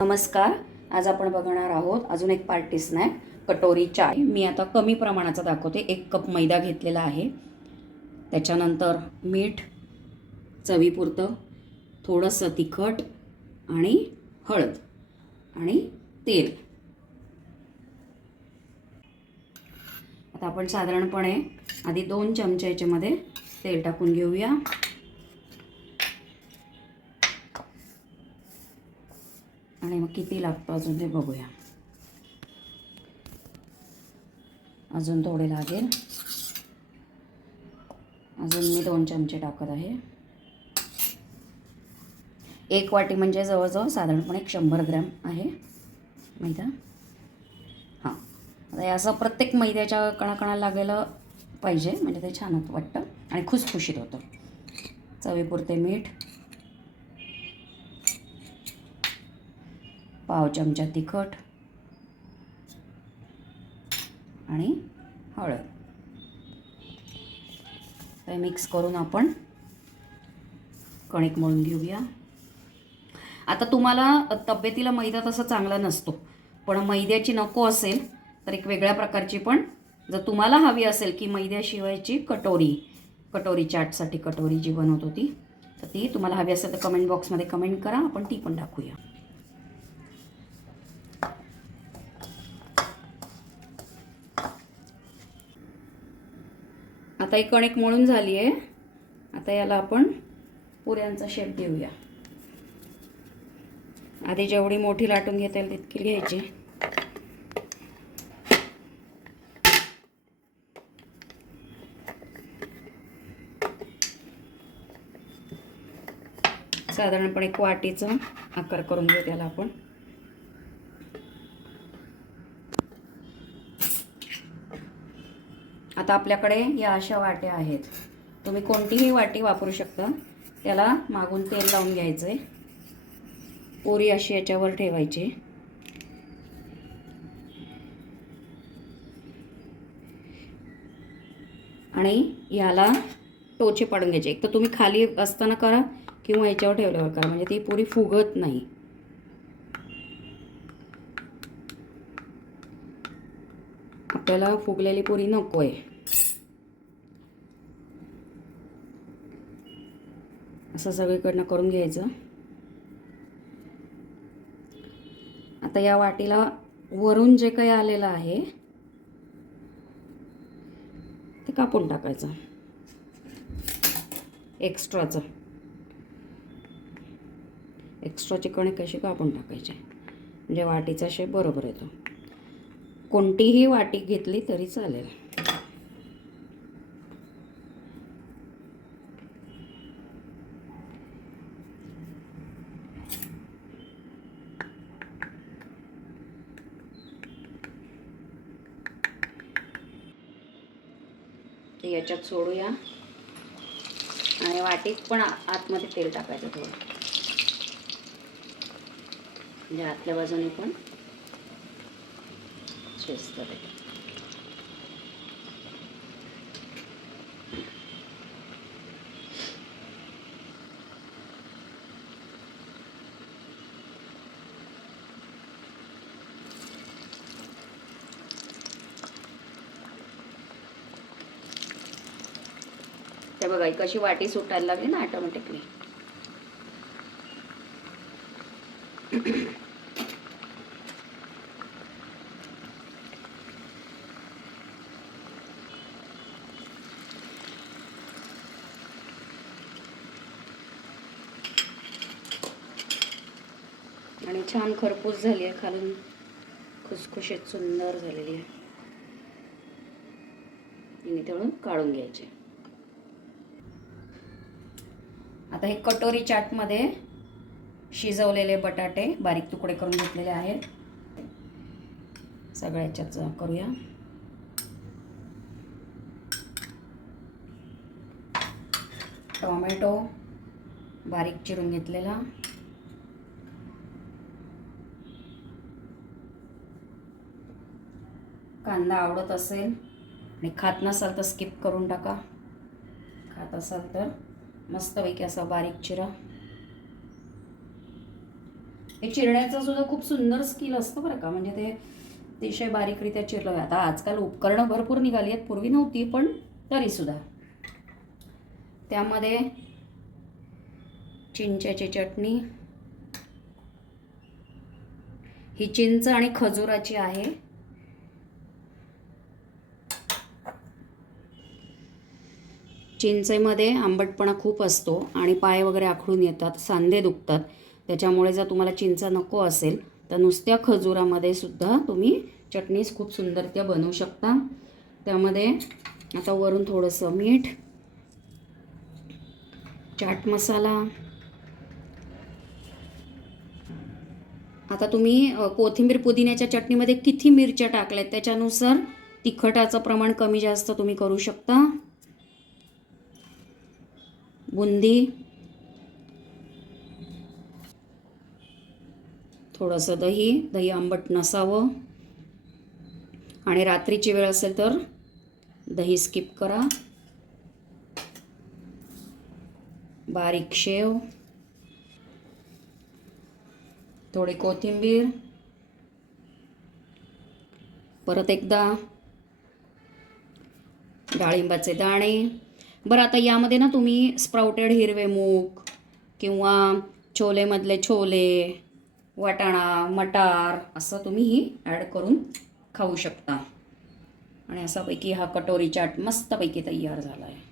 नमस्कार. आज आपण बघणार आहोत अजून एक पार्टी स्नॅक, कटोरी चाट. मी आता कमी प्रमाणाचा दाखवते. 1 कप मैदा घेतलेला आहे. त्याच्यानंतर मीठ चवीपुरतं, थोडंसं तिखट आणि हळद आणि तेल. आता आपण साधारणपणे आधी 2 चमचे याच्यामध्ये तेल टाकून घेऊया. आणि मग किती लागतं अजून ते बघूया. अजून थोडे लागेल. अजून मी 2 चमचे टाकत आहे. 1 वाटी म्हणजे जवळजवळ साधारणपणे 100 ग्रॅम आहे मैदा. हां, आता हे असं प्रत्येक मैद्याच्या कणाकणाला लागायला पाहिजे, म्हणजे ते छान वाटतं आणि खुसखुशीत होतं. चवीपुरते मीठ, पाव चमचा तिखट आणि हळद. ते मिक्स करून आपण कणिक मळून घेऊया. आता तुम्हाला तब्येतीला मैदा तसा चांगला नसतो, पण मैद्याची नको असेल तर एक वेगळ्या प्रकारची पण जर तुम्हाला हवी असेल की मैद्याशिवायची कटोरी चाटसाठी कटोरी जी बनवत होती तर ती तुम्हाला हवी असेल तर कमेंट बॉक्समध्ये कमेंट करा, आपण ती पण टाकूया. आता ही कणिक मळून झाली आहे. आता याला आपण पुऱ्यांचा शेप देऊया. आधी जेवढी मोठी लाटून घेता येईल तितकी घ्यायची. साधारणपणे 1 वाटीचा आकार करून घेऊ त्याला आपण. आता आपल्याकडे या अशा वाट्या आहेत. तुम्ही कोणतीही वाटी वापरू शकता. त्याला मागून तेल लावून घ्यायचं आहे. पुरी अशी याच्यावर ठेवायची आणि याला टोचे पाडून घ्यायचे. एक तर तुम्ही खाली असताना करा किंवा याच्यावर ठेवल्यावर करा, म्हणजे ती पुरी फुगत नाही. आपल्याला फुगलेली पुरी नको आहे. असं सगळीकडनं करून घ्यायचं. आता या वाटीला वरून जे काही आलेलं आहे ते कापून टाकायचं. एक्स्ट्राची कणिक अशी कापून टाकायची, म्हणजे वाटीचा शेप बरोबर येतो. कोणतीही वाटी घेतली तरी चालेल. ते याच्यात सोडूया आणि वाटीत पण आतमध्ये तेल टाकायचं थोडं, म्हणजे आतल्या बाजूने पण शिजतं ते. ते बघा कशी वाटी सुटायला लागली ना ऑटोमॅटिकली. आणि छान खरपूस झाली आहे, खालून खुसखुशीत सुंदर झालेली आहे. आणि तळून काढून घ्यायचे. आता हे कटोरी चाटमध्ये शिजवलेले बटाटे बारीक तुकडे करून घेतलेले आहेत. सगळ्याच्याच करूया. टोमॅटो बारीक चिरून घेतलेला, कांदा आवडत असेल आणि खात नसाल तर स्किप करून टाका. खात असाल तर मस्तपैकी असा बारीक चिरा, हे चिरण्याचं सुद्धा खूप सुंदर स्किल असतं बरं का, म्हणजे ते अतिशय बारीकरित्या चिरलं. आता आजकाल उपकरणं भरपूर निघाली आहेत, पूर्वी नव्हती, पण तरीसुद्धा. त्यामध्ये चिंचेची चटणी, ही चिंच आणि खजुराची आहे. चिंचेमध्ये आंबटपणा खूप असतो आणि पाय वगैरे आखडून येतात, सांधे दुखतात. त्याच्यामुळे जर तुम्हाला चिंच नको असेल तर नुसत्या खजुरामध्ये सुद्धा तुम्ही चटणीस खूप सुंदरत्या बनवू शकता. त्यामध्ये आता वरून थोडंसं मीठ, चाट मसाला. आता तुम्ही कोथिंबीर पुदिन्याच्या चटणीमध्ये किती मिरच्या टाकल्यात त्याच्यानुसार तिखटाचं प्रमाण कमी जास्त तुम्ही करू शकता. बुंदी, थोडंसं दही, दही आंबट नसावं. आणि रात्रीची वेळ असेल तर दही स्किप करा. बारीक शेव, थोडी कोथिंबीर, परत एकदा डाळिंबाचे दाणे. बरं, आता यामध्ये ना तुम्ही स्प्राउटेड हिरवे मूग किंवा छोलेमधले छोले, वाटाणा, मटार असं तुम्हीही ॲड करून खाऊ शकता. आणि असापैकी हा कटोरी चाट मस्तपैकी तयार झाला आहे.